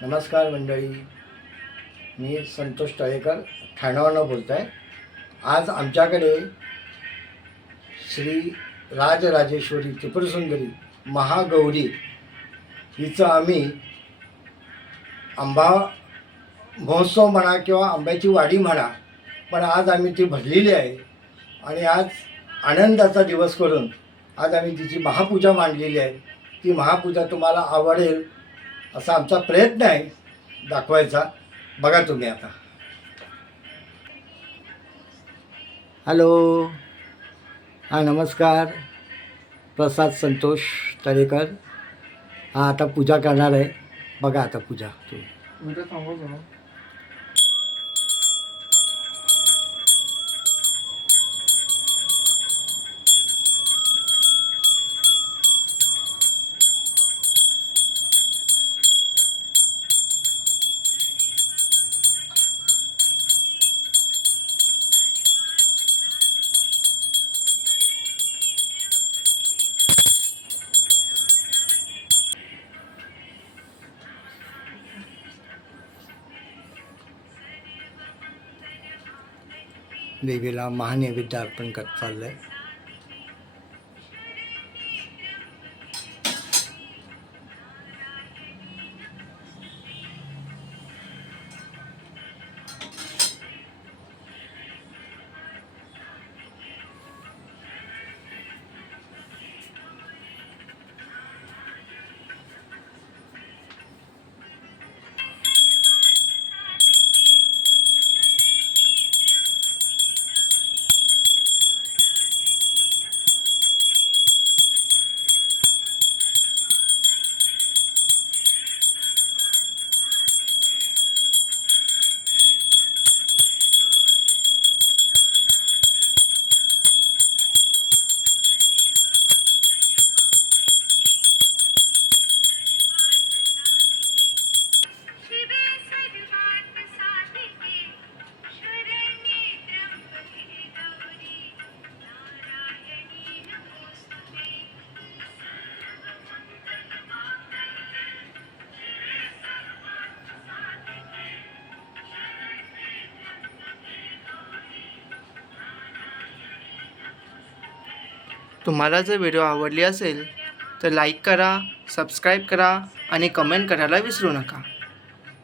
नमस्कार मंडळी, मी संतोष तळेकर ठाण्यावरनं बोलत आहे। आज आमच्याकडे श्री राजराजेश्वरी त्रिपुरसुंदरी महागौरी हिचं आम्ही आंबा महोत्सव म्हणा किंवा आंब्याची वाडी म्हणा, पण आज आम्ही ती भरलेली आहे आणि आज आनंदाचा दिवस करून आज आम्ही तिची महापूजा मांडलेली आहे। ती महापूजा तुम्हाला आवडेल असा आमचा प्रयत्न आहे दाखवायचा। बघा तुम्ही आता। हॅलो, हां नमस्कार, प्रसाद संतोष तळेकर। हां आता पूजा करणार आहे, बघा आता पूजा तुम्ही। देवीला महानैवेद्य अर्पण करत चाललंय। तुम्हाला जर व्हिडिओ आवडली असेल तर लाईक करा, सबस्क्राईब करा आणि कमेंट करायला विसरू नका।